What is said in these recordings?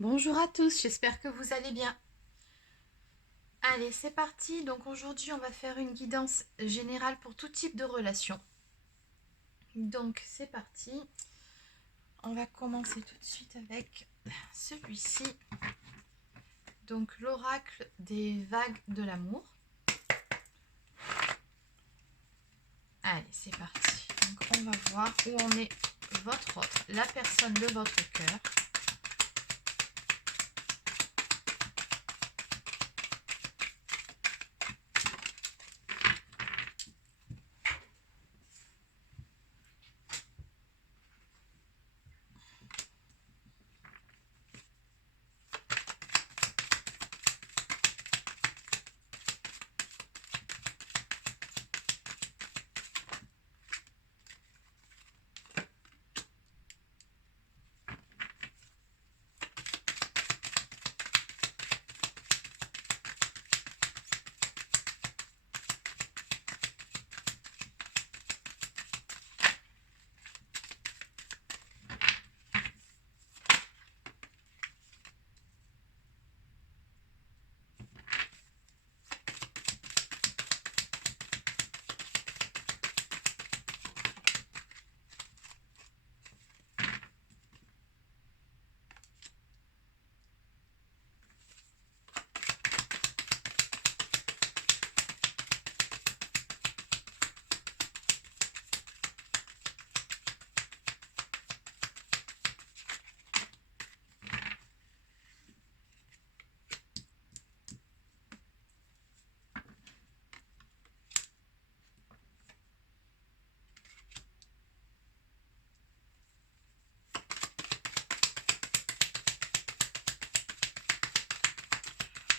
Bonjour à tous, j'espère que vous allez bien. Allez, c'est parti. Donc aujourd'hui, on va faire une guidance générale pour tout type de relation. Donc c'est parti. On va commencer tout de suite avec celui-ci. Donc l'oracle des vagues de l'amour. Allez, c'est parti. Donc on va voir où en est votre autre, la personne de votre cœur.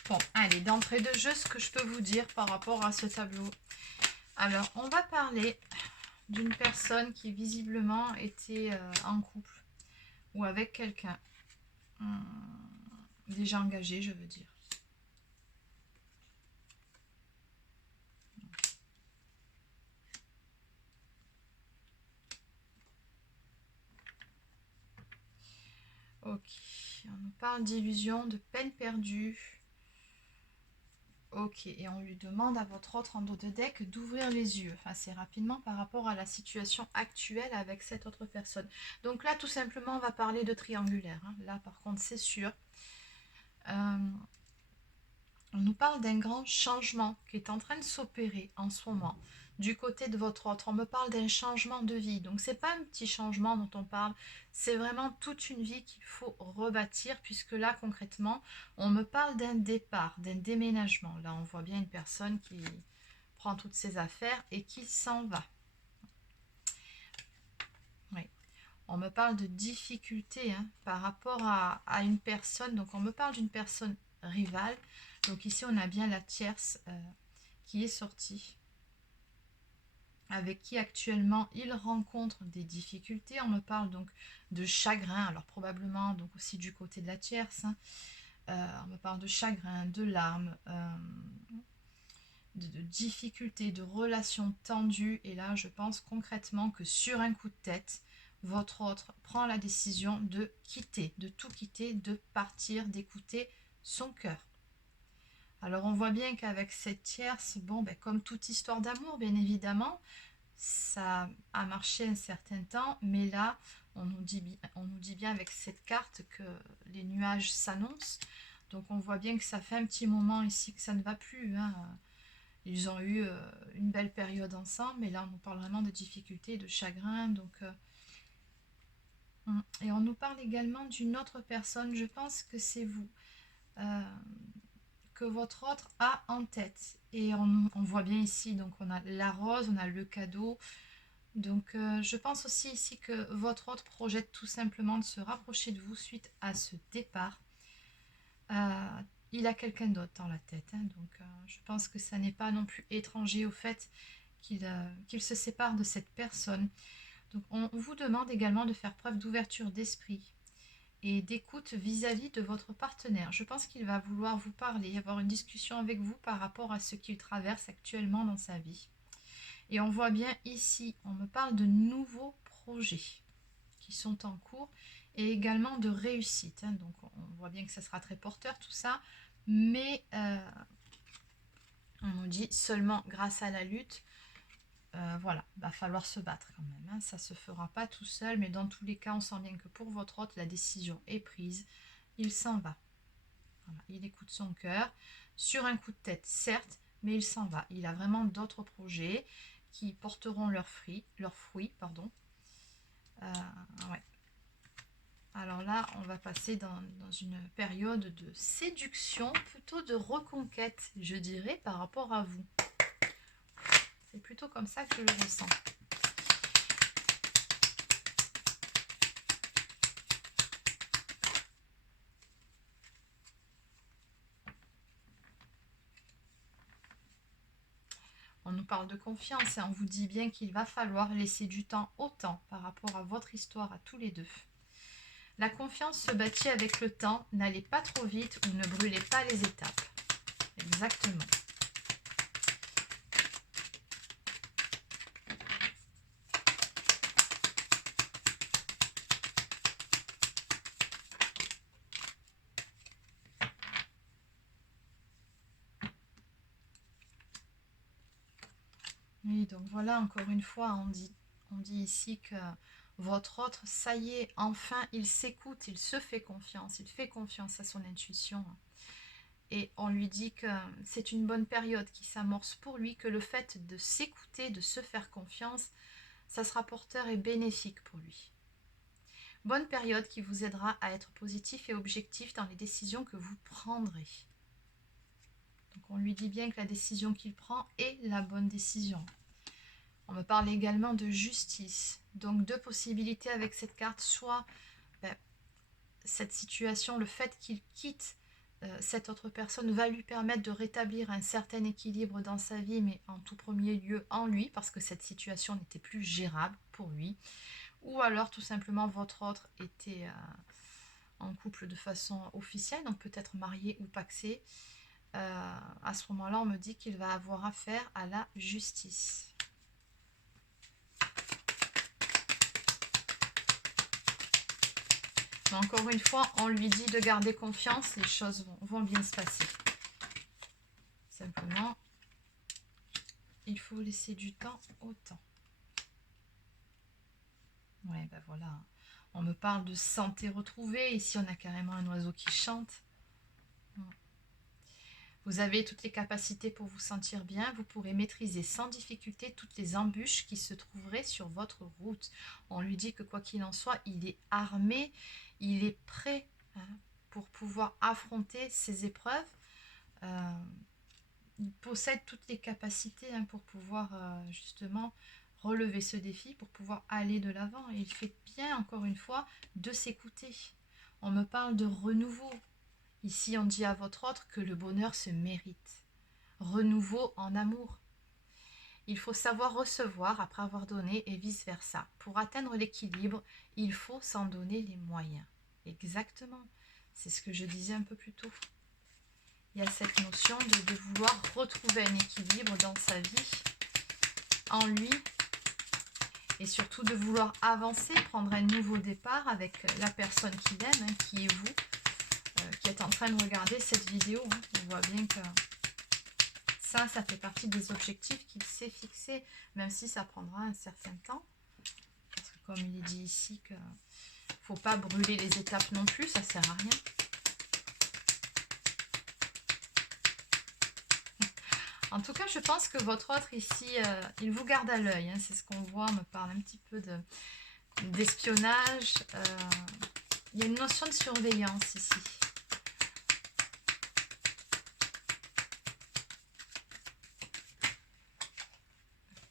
Bon, allez, d'entrée de jeu, ce que je peux vous dire par rapport à ce tableau. Alors, on va parler d'une personne qui visiblement était en couple ou avec quelqu'un déjà engagé, je veux dire. Ok, on nous parle d'illusion, de peine perdue. Ok, et on lui demande à votre autre en dos de deck d'ouvrir les yeux assez rapidement par rapport à la situation actuelle avec cette autre personne. Donc là, tout simplement, on va parler de triangulaire. Hein. Là, par contre, c'est sûr. On nous parle d'un grand changement qui est en train de s'opérer en ce moment du côté de votre autre. On me parle d'un changement de vie. Donc c'est pas un petit changement dont on parle, c'est vraiment toute une vie qu'il faut rebâtir puisque là concrètement, on me parle d'un départ, d'un déménagement. Là, on voit bien une personne qui prend toutes ses affaires et qui s'en va. Oui. On me parle de difficultés hein, par rapport à une personne. Donc on me parle d'une personne rivale. Donc ici on a bien la tierce qui est sortie, avec qui actuellement il rencontre des difficultés. On me parle donc de chagrin, alors probablement donc aussi du côté de la tierce. Hein. On me parle de chagrin, de larmes, de difficultés, de relations tendues. Et là, je pense concrètement que sur un coup de tête, votre autre prend la décision de quitter, de tout quitter, de partir, d'écouter son cœur. Alors on voit bien qu'avec cette tierce, bon, ben, comme toute histoire d'amour, bien évidemment, ça a marché un certain temps, mais là, on nous dit bien avec cette carte que les nuages s'annoncent. Donc on voit bien que ça fait un petit moment ici que ça ne va plus. Hein. Ils ont eu une belle période ensemble, mais là on nous parle vraiment de difficultés, de chagrin. Donc, et on nous parle également d'une autre personne, je pense que c'est vous. Euh, que votre autre a en tête. Et on voit bien ici, donc on a la rose, on a le cadeau. Donc je pense aussi ici que votre autre projette tout simplement de se rapprocher de vous suite à ce départ. Il a quelqu'un d'autre dans la tête. Hein, donc je pense que ça n'est pas non plus étranger au fait qu'il se sépare de cette personne. Donc on vous demande également de faire preuve d'ouverture d'esprit et d'écoute vis-à-vis de votre partenaire. Je pense qu'il va vouloir vous parler, avoir une discussion avec vous par rapport à ce qu'il traverse actuellement dans sa vie. Et on voit bien ici, on me parle de nouveaux projets qui sont en cours et également de réussite. Hein. Donc on voit bien que ça sera très porteur tout ça, mais on nous dit seulement grâce à la lutte, voilà, il va falloir se battre quand même, hein. Ça ne se fera pas tout seul, mais dans tous les cas, on sent bien que pour votre hôte, la décision est prise, il s'en va. Voilà, il écoute son cœur, sur un coup de tête, certes, mais il s'en va. Il a vraiment d'autres projets qui porteront leurs fruits, pardon. Ouais. Alors là, on va passer dans une période de séduction, plutôt de reconquête, je dirais, par rapport à vous. C'est plutôt comme ça que je le ressens. On nous parle de confiance et on vous dit bien qu'il va falloir laisser du temps au temps par rapport à votre histoire à tous les deux. La confiance se bâtit avec le temps, n'allez pas trop vite ou ne brûlez pas les étapes. Exactement. Oui, donc voilà, encore une fois, on dit ici que votre autre, ça y est, enfin, il s'écoute, il se fait confiance, il fait confiance à son intuition. Et on lui dit que c'est une bonne période qui s'amorce pour lui, que le fait de s'écouter, de se faire confiance, ça sera porteur et bénéfique pour lui. Bonne période qui vous aidera à être positif et objectif dans les décisions que vous prendrez. Donc on lui dit bien que la décision qu'il prend est la bonne décision. On me parle également de justice. Donc deux possibilités avec cette carte, soit cette situation, le fait qu'il quitte cette autre personne va lui permettre de rétablir un certain équilibre dans sa vie, mais en tout premier lieu en lui, parce que cette situation n'était plus gérable pour lui. Ou alors tout simplement votre autre était en couple de façon officielle, donc peut-être marié ou pacsé. À ce moment-là, on me dit qu'il va avoir affaire à la justice. Mais encore une fois, on lui dit de garder confiance, les choses vont bien se passer. Simplement, il faut laisser du temps au temps. Ouais, ben voilà. On me parle de santé retrouvée. Ici, on a carrément un oiseau qui chante. Vous avez toutes les capacités pour vous sentir bien. Vous pourrez maîtriser sans difficulté toutes les embûches qui se trouveraient sur votre route. On lui dit que quoi qu'il en soit, il est armé, il est prêt pour pouvoir affronter ces épreuves. Il possède toutes les capacités pour pouvoir justement relever ce défi, pour pouvoir aller de l'avant. Et il fait bien, encore une fois, de s'écouter. On me parle de renouveau. Ici, on dit à votre autre que le bonheur se mérite. Renouveau en amour. Il faut savoir recevoir après avoir donné et vice-versa. Pour atteindre l'équilibre, il faut s'en donner les moyens. Exactement. C'est ce que je disais un peu plus tôt. Il y a cette notion de vouloir retrouver un équilibre dans sa vie, en lui, et surtout de vouloir avancer, prendre un nouveau départ avec la personne qu'il aime, qui est vous, qui êtes en train de regarder cette vidéo. On voit bien que ça fait partie des objectifs qu'il s'est fixés, même si ça prendra un certain temps. Parce que comme il est dit ici, qu'il ne faut pas brûler les étapes non plus, ça ne sert à rien. En tout cas, je pense que votre autre ici, il vous garde à l'œil. C'est ce qu'on voit, on me parle un petit peu d'espionnage. Il y a une notion de surveillance ici.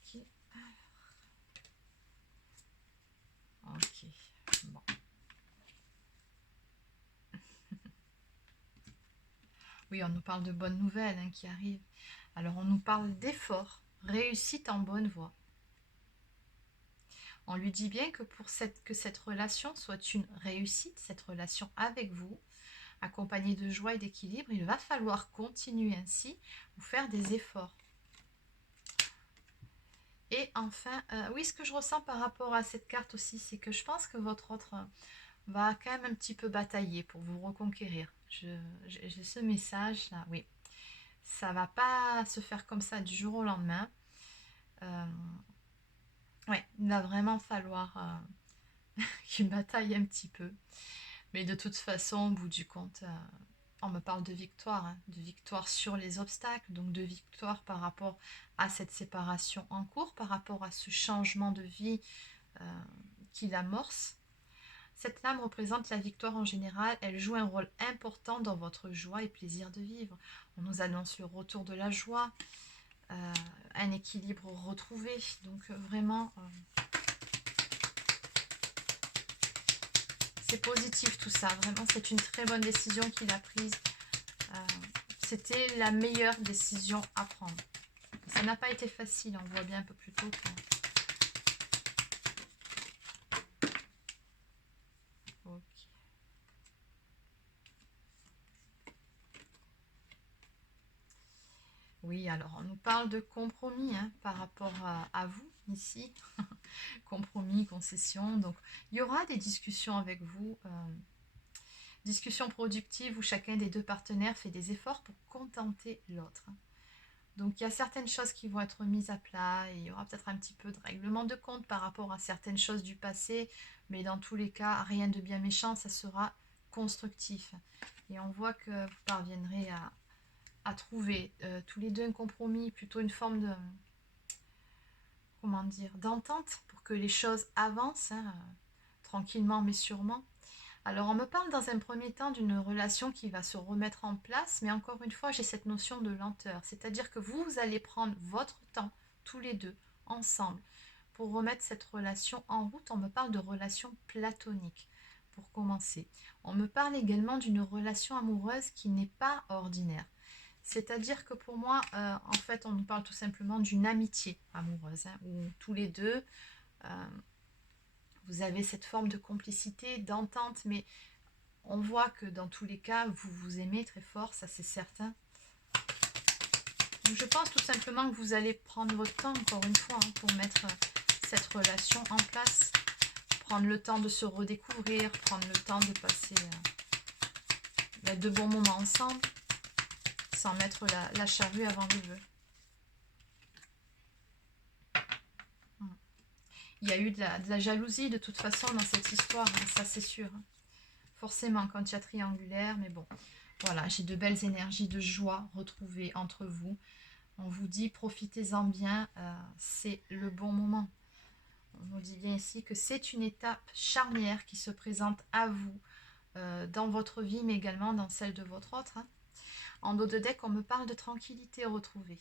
Ok. Ok. Bon. Oui, on nous parle de bonnes nouvelles qui arrivent. Alors, on nous parle d'efforts, réussite en bonne voie. On lui dit bien que pour que cette relation soit une réussite, cette relation avec vous, accompagnée de joie et d'équilibre, il va falloir continuer ainsi ou faire des efforts. Et enfin, oui, ce que je ressens par rapport à cette carte aussi, c'est que je pense que votre autre va quand même un petit peu batailler pour vous reconquérir. J'ai ce message là, oui. Ça va pas se faire comme ça du jour au lendemain. Euh, ouais, il va vraiment falloir qu'il bataille un petit peu. Mais de toute façon, au bout du compte, on me parle de victoire sur les obstacles, donc de victoire par rapport à cette séparation en cours, par rapport à ce changement de vie qu'il amorce. Cette lame représente la victoire en général, elle joue un rôle important dans votre joie et plaisir de vivre. On nous annonce le retour de la joie, un équilibre retrouvé, donc vraiment c'est positif tout ça, vraiment c'est une très bonne décision qu'il a prise. C'était la meilleure décision à prendre. Ça n'a pas été facile, on voit bien un peu plus tôt. Ok. Oui, alors on nous parle de compromis par rapport à vous ici. Compromis, concession. Donc il y aura des discussions avec vous. Discussions productives où chacun des deux partenaires fait des efforts pour contenter l'autre. Donc il y a certaines choses qui vont être mises à plat, et il y aura peut-être un petit peu de règlement de compte par rapport à certaines choses du passé, mais dans tous les cas, rien de bien méchant, ça sera constructif. Et on voit que vous parviendrez à trouver tous les deux un compromis, plutôt une forme de, comment dire, d'entente pour que les choses avancent, tranquillement mais sûrement. Alors on me parle dans un premier temps d'une relation qui va se remettre en place, mais encore une fois j'ai cette notion de lenteur, c'est-à-dire que vous allez prendre votre temps, tous les deux, ensemble, pour remettre cette relation en route. On me parle de relation platonique, pour commencer. On me parle également d'une relation amoureuse qui n'est pas ordinaire. C'est-à-dire que pour moi, en fait, on nous parle tout simplement d'une amitié amoureuse, où tous les deux, euh, vous avez cette forme de complicité, d'entente, mais on voit que dans tous les cas, vous vous aimez très fort, ça c'est certain. Donc je pense tout simplement que vous allez prendre votre temps, encore une fois, pour mettre cette relation en place. Prendre le temps de se redécouvrir, prendre le temps de passer de bons moments ensemble, sans mettre la charrue avant les bœufs. Il y a eu de la jalousie de toute façon dans cette histoire, ça c'est sûr. Forcément quand il y a triangulaire, mais bon. Voilà, j'ai de belles énergies de joie retrouvées entre vous. On vous dit profitez-en bien, c'est le bon moment. On nous dit bien ici que c'est une étape charnière qui se présente à vous dans votre vie, mais également dans celle de votre autre. En dos de deck, on me parle de tranquillité retrouvée.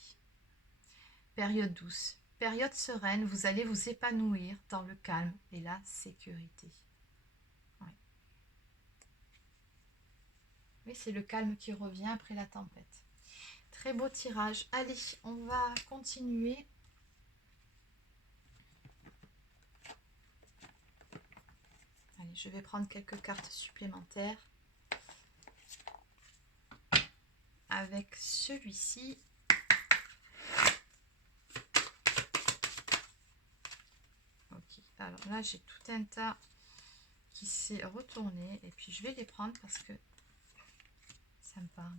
Période douce, période sereine, vous allez vous épanouir dans le calme et la sécurité. Ouais. Oui, c'est le calme qui revient après la tempête. Très beau tirage. Allez, on va continuer. Allez, je vais prendre quelques cartes supplémentaires. Avec celui-ci. Ok, alors là j'ai tout un tas qui s'est retourné. Et puis je vais les prendre parce que ça me parle.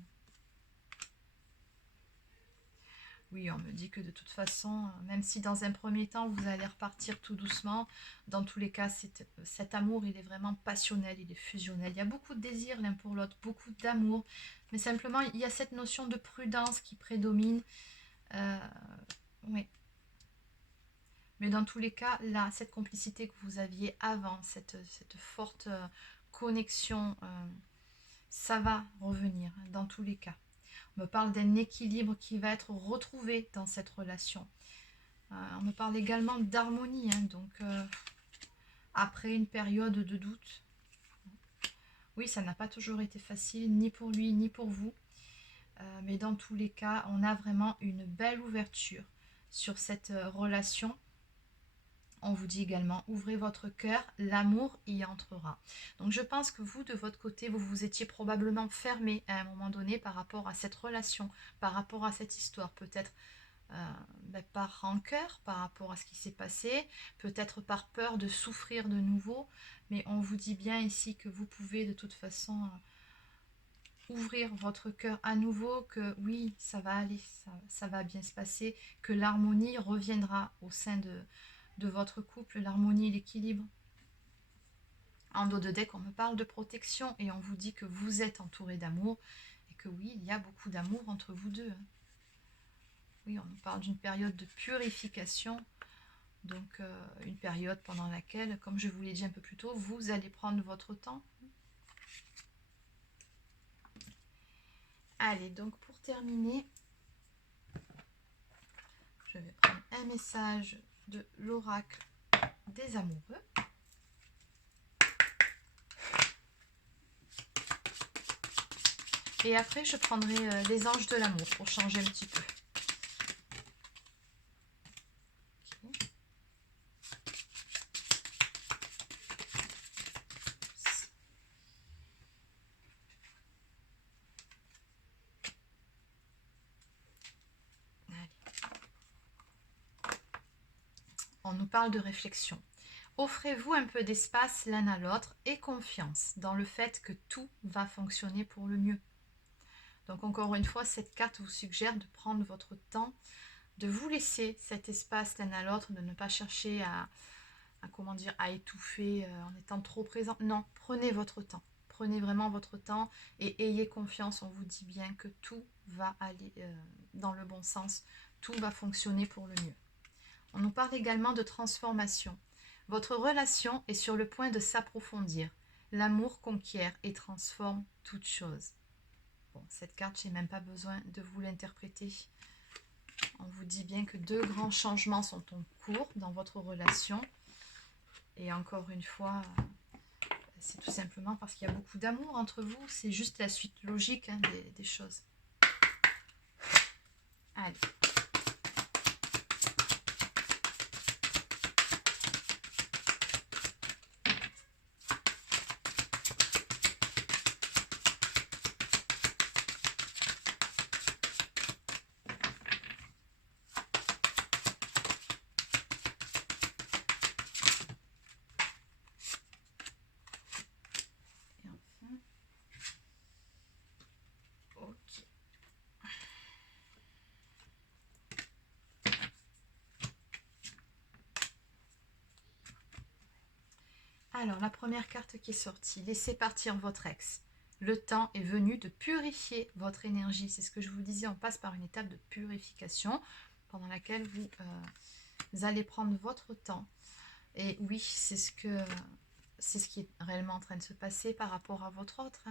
Oui, on me dit que de toute façon, même si dans un premier temps, vous allez repartir tout doucement, dans tous les cas, cet amour, il est vraiment passionnel, il est fusionnel. Il y a beaucoup de désir l'un pour l'autre, beaucoup d'amour, mais simplement, il y a cette notion de prudence qui prédomine. Oui. Mais dans tous les cas, là, cette complicité que vous aviez avant, cette forte connexion, ça va revenir, dans tous les cas. On me parle d'un équilibre qui va être retrouvé dans cette relation. On me parle également d'harmonie, donc après une période de doute. Oui, ça n'a pas toujours été facile, ni pour lui, ni pour vous. Mais dans tous les cas, on a vraiment une belle ouverture sur cette relation. On vous dit également, ouvrez votre cœur, l'amour y entrera. Donc je pense que vous, de votre côté, vous vous étiez probablement fermé à un moment donné par rapport à cette relation, par rapport à cette histoire. Peut-être par rancœur par rapport à ce qui s'est passé, peut-être par peur de souffrir de nouveau, mais on vous dit bien ici que vous pouvez de toute façon ouvrir votre cœur à nouveau, que oui, ça va aller, ça va bien se passer, que l'harmonie reviendra au sein de votre couple, l'harmonie et l'équilibre. En dos de deck, on me parle de protection et on vous dit que vous êtes entouré d'amour et que oui, il y a beaucoup d'amour entre vous deux. Oui, on nous parle d'une période de purification, donc une période pendant laquelle, comme je vous l'ai dit un peu plus tôt, vous allez prendre votre temps. Allez, donc pour terminer, je vais prendre un message de l'oracle des amoureux. Et après, je prendrai les anges de l'amour pour changer un petit peu. Okay. Allez. On nous parle de réflexion. Offrez-vous un peu d'espace l'un à l'autre et confiance dans le fait que tout va fonctionner pour le mieux. Donc encore une fois, cette carte vous suggère de prendre votre temps, de vous laisser cet espace l'un à l'autre, de ne pas chercher à étouffer en étant trop présent. Non, prenez votre temps. Prenez vraiment votre temps et ayez confiance. On vous dit bien que tout va aller dans le bon sens. Tout va fonctionner pour le mieux. On nous parle également de transformation. Votre relation est sur le point de s'approfondir. L'amour conquiert et transforme toute chose. Bon, cette carte, je n'ai même pas besoin de vous l'interpréter. On vous dit bien que 2 grands changements sont en cours dans votre relation. Et encore une fois, c'est tout simplement parce qu'il y a beaucoup d'amour entre vous. C'est juste la suite logique des choses. Allez. Alors, la première carte qui est sortie, laissez partir votre ex. Le temps est venu de purifier votre énergie. C'est ce que je vous disais, on passe par une étape de purification pendant laquelle vous allez prendre votre temps. Et oui, c'est ce qui est réellement en train de se passer par rapport à votre autre.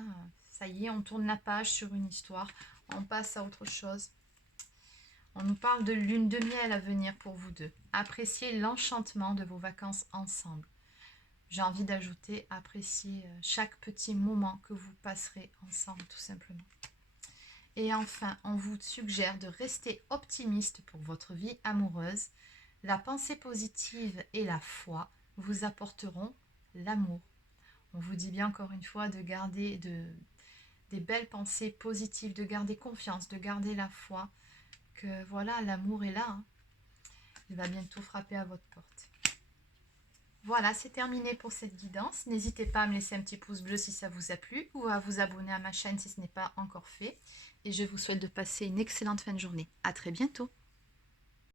Ça y est, on tourne la page sur une histoire, on passe à autre chose. On nous parle de lune de miel à venir pour vous deux. Appréciez l'enchantement de vos vacances ensemble. J'ai envie d'ajouter, appréciez chaque petit moment que vous passerez ensemble, tout simplement. Et enfin, on vous suggère de rester optimiste pour votre vie amoureuse. La pensée positive et la foi vous apporteront l'amour. On vous dit bien encore une fois de garder des belles pensées positives, de garder confiance, de garder la foi, que voilà, l'amour est là. Il va bientôt frapper à votre porte. Voilà, c'est terminé pour cette guidance. N'hésitez pas à me laisser un petit pouce bleu si ça vous a plu ou à vous abonner à ma chaîne si ce n'est pas encore fait. Et je vous souhaite de passer une excellente fin de journée. À très bientôt.